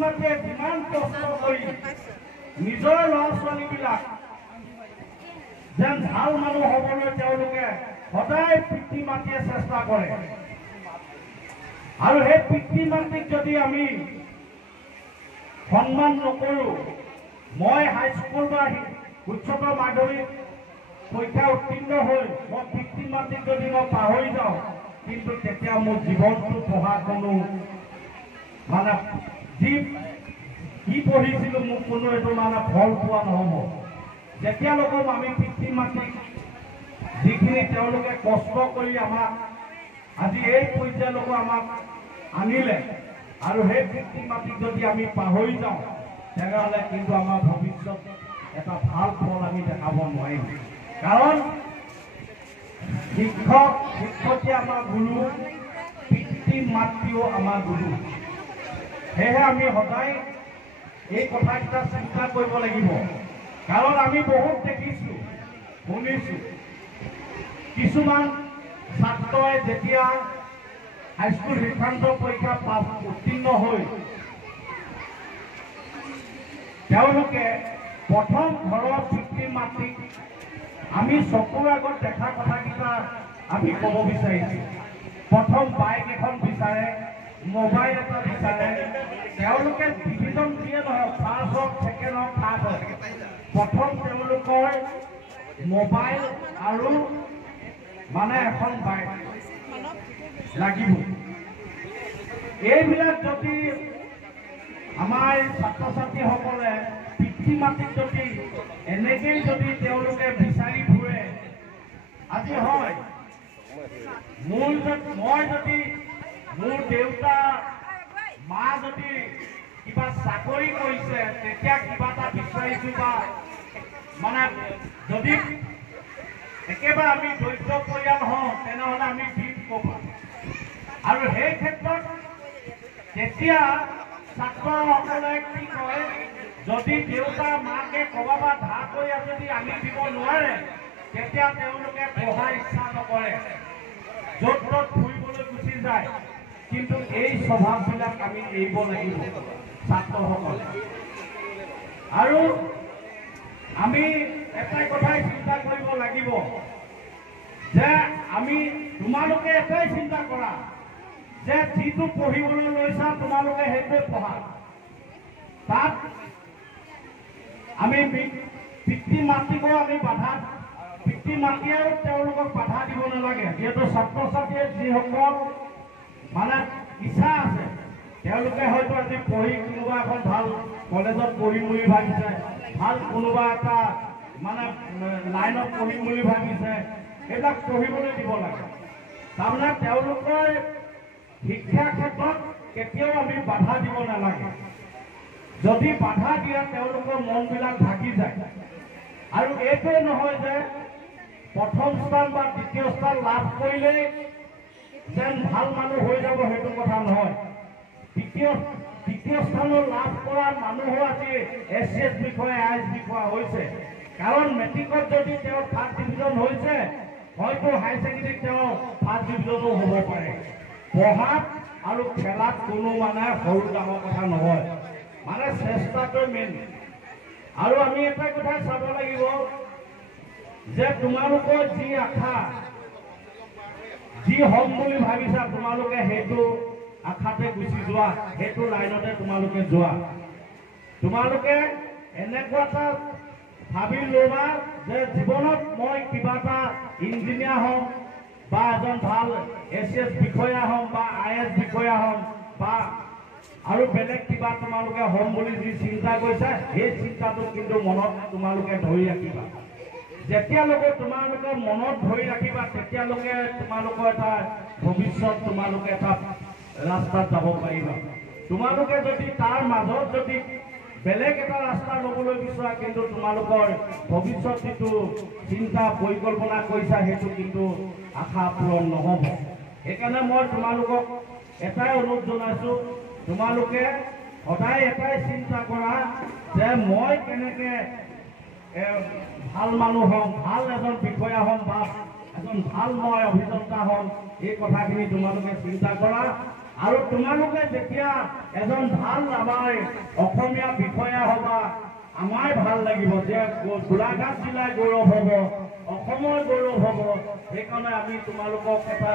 মাতৃয়ে যিমান কষ্ট কৰি নিজৰ ল'ৰা ছোৱালীবিলাক যেন ভাল মানুহ হ'বলৈ তেওঁলোকে সদায় পিতৃ মাতৃয়ে চেষ্টা কৰে আৰু সেই পিতৃ মাতৃক যদি আমি সন্মান নকৰোঁ মই হাইস্কুল বা উচ্চতৰ মাধ্যমিক পৰীক্ষা উত্তীৰ্ণ হৈ মই পিতৃ মাতৃক যদি মই পাহৰি যাওঁ কিন্তু তেতিয়া মোৰ জীৱনটো পঢ়া কোনো মানে যি কি পঢ়িছিলোঁ মোক কোনো এইটো মানে ফল পোৱা নহ'ব যেতিয়ালৈকে আমি পিতৃ মাতৃক যিখিনি তেওঁলোকে কষ্ট কৰি আমাক আজি এই পৰ্যায়লৈকে আমাক আনিলে আৰু সেই পিতৃ মাতৃক যদি আমি পাহৰি যাওঁ তেনেহ'লে কিন্তু আমাৰ ভৱিষ্যত এটা ভাল ফল আমি দেখাব নোৱাৰিম কাৰণ শিক্ষক শিক্ষয়িত্ৰী আমাৰ গুৰু পিতৃ মাতৃও আমাৰ গুৰু সেয়েহে আমি সদায় এই কথাকেইটা চিন্তা কৰিব লাগিব কাৰণ আমি বহুত দেখিছোঁ শুনিছোঁ কিছুমান ছাত্ৰই যেতিয়া হাইস্কুল শিক্ষান্ত পৰীক্ষা পাছ উত্তীৰ্ণ হৈ তেওঁলোকে প্ৰথম ঘৰৰ পিতৃ মাতৃক আমি চকুৰ আগত দেখা কথাকেইটা আমি ক'ব বিচাৰিছোঁ প্ৰথম বাইক এখন বিচাৰে মোবাইল এটা বিচাৰে তেওঁলোকে ডিভিজন দিয়ে নহয় ফাৰ্ষ্ট হওক ছেকেণ্ড হওক থাৰ্ড হওক প্ৰথম তেওঁলোকৰ মোবাইল আৰু মানে এখন বাইক লাগিব এইবিলাক যদি আমাৰ ছাত্ৰ ছাত্ৰীসকলে পিতৃ মাতৃক যদি এনেকেই যদি তেওঁলোকে বিচাৰি ফুৰে আজি হয় মই যদি মোৰ দেউতা মা যদি কিবা চাকৰি কৰিছে তেতিয়া কিবা এটা বিচাৰিছোঁ বা মানে যদি একেবাৰে আমি দৰিদ্ৰ পৰিয়াল হওঁ তেনেহ'লে আমি দিম ক'ব আৰু সেই ক্ষেত্ৰত তেতিয়া ছাত্ৰসকলে কি কয় যদি দেউতা মাকে ক'ৰবাৰ ধাৰ কৰি যদি আনি দিব নোৱাৰে তেতিয়া তেওঁলোকে পঢ়াৰ ইচ্ছা নকৰে য'ত ত'ত ফুৰিবলৈ গুচি যায় কিন্তু এই স্বভাৱবিলাক আমি এৰিব লাগিব ছাত্ৰসকলে আৰু আমি এটাই কথাই চিন্তা কৰিব লাগিব যে আমি তোমালোকে এটাই চিন্তা কৰা যে যিটো পঢ়িবলৈ লৈছা তোমালোকে সেইটোৱে পঢ়া তাত আমি পিতৃ মাতৃকো আমি বাধা পিতৃ মাতৃয়েও তেওঁলোকক বাধা দিব নালাগে যিহেতু ছাত্ৰ ছাত্ৰীয়ে যিসকল মানে ইচ্ছা আছে তেওঁলোকে হয়তো আজি পঢ়ি কোনোবা এখন ভাল কলেজত পঢ়িম বুলি ভাবিছে ভাল কোনোবা এটা মানে লাইনত পঢ়িম বুলি ভাবিছে সেইবিলাক পঢ়িবলৈ দিব লাগে তাৰমানে তেওঁলোকৰ শিক্ষাৰ ক্ষেত্ৰত কেতিয়াও আমি বাধা দিব নালাগে যদি বাধা দিয়ে তেওঁলোকৰ মনবিলাক ভাগি যায় আৰু এইটোৱে নহয় যে প্ৰথম স্থান বা দ্বিতীয় স্থান লাভ কৰিলেই যেন ভাল মানুহ হৈ যাব সেইটো কথা নহয় দ্বিতীয় স্থানত লাভ কৰা মানুহো আজি SCS বিষয়া IAS বিষয়া হৈছে কাৰণ মেট্ৰিকত যদি তেওঁ ফাৰ্ষ্ট ডিভিজন হৈছে হয়তো হাই ছেকেণ্ডেৰীত তেওঁ ফাৰ্ষ্ট ডিভিজনো হ'ব পাৰে পঢ়াত আৰু খেলাত কোনো মানে সৰু ডাঙৰ কথা নহয় মানে চেষ্টাটোৱে মেইন আৰু আমি এটা কথা চাব লাগিব যে তোমালোকৰ যি আশা যি হ'ম বুলি ভাবিছা তোমালোকে সেইটো আশাতে গুচি যোৱা সেইটো লাইনতে তোমালোকে যোৱা তোমালোকে এনেকুৱা এটা ভাবি ল'বা যে জীৱনত মই কিবা এটা ইঞ্জিনিয়াৰ হ'ম বা এজন ভাল SCS বিষয়া হ'ম বা IAS বিষয়া হ'ম বা আৰু বেলেগ কিবা তোমালোকে হ'ম বুলি যি চিন্তা কৰিছা সেই চিন্তাটো কিন্তু মনত তোমালোকে ধৰি ৰাখিবা যেতিয়ালৈকে তোমালোকে মনত ধৰি ৰাখিবা তেতিয়ালৈকে তোমালোকৰ এটা ভৱিষ্যত তোমালোকে এটা ৰাস্তাত যাব পাৰিবা তোমালোকে যদি তাৰ মাজত যদি বেলেগ এটা ৰাস্তা ল'বলৈ বিচৰা কিন্তু তোমালোকৰ ভৱিষ্যত যিটো চিন্তা পৰিকল্পনা কৰিছা সেইটো কিন্তু আশা পূৰণ নহ'ব সেইকাৰণে মই তোমালোকক এটাই অনুৰোধ জনাইছোঁ তোমালোকে সদায় এটাই চিন্তা কৰা যে মই কেনেকৈ ভাল মানুহ হ'ম ভাল এজন বিষয়া হ'ম বা এজন ভাল মই অভিযন্তা হ'ম এই কথাখিনি তোমালোকে চিন্তা কৰা আৰু তোমালোকে যেতিয়া এজন ভাল আমাৰ অসমীয়া বিষয়া হ'বা আমাৰ ভাল লাগিব যে গোলাঘাট জিলাৰ গৌৰৱ হ'ব, অসমৰ গৌৰৱ হ'ব। সেইকাৰণে আমি তোমালোকক এটা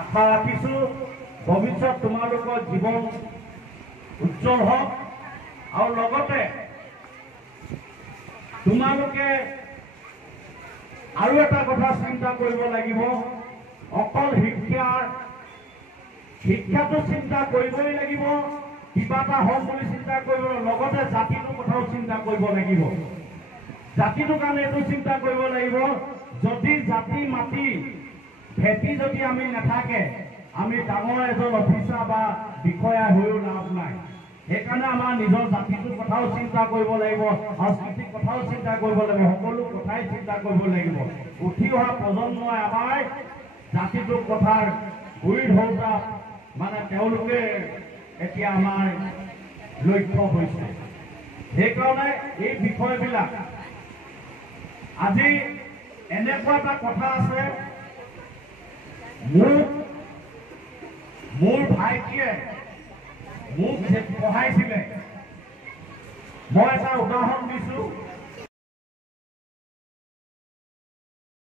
আশা ৰাখিছোঁ, ভৱিষ্যত তোমালোকৰ জীৱন উজ্জ্বল হওক। আৰু লগতে তোমালোকে আৰু এটা কথা চিন্তা কৰিব লাগিব, অকল শিক্ষাটো চিন্তা কৰিবই লাগিব, কিবা এটা হওক বুলি চিন্তা কৰিব, লগতে জাতিটোৰ কথাও চিন্তা কৰিব লাগিব। জাতিটোৰ কাৰণে এইটো চিন্তা কৰিব লাগিব, যদি জাতি মাতি ভেটি যদি আমি নাথাকে, আমি ডাঙৰ এজন অফিচাৰ বা বিষয়া হৈও লাভ নাই। সেইকাৰণে আমাৰ নিজৰ জাতিটোৰ কথাও চিন্তা কৰিব লাগিব, সাংস্কৃতিক কথাও চিন্তা কৰিব লাগিব, সকলো কথাই চিন্তা কৰিব লাগিব। উঠি অহা প্ৰজন্মই আমাৰ জাতিটোৰ কথাৰ গুৰি ধৰোঁতা মানে তেওঁলোকে এতিয়া আমাৰ লক্ষ্য হৈছে। সেইকাৰণে এই বিষয়বিলাক আজি এনেকুৱা এটা কথা আছে, মোৰ ভাইটিয়ে মোক যে পঢ়াইছিলে, মই এটা উদাহৰণ দিছোঁ।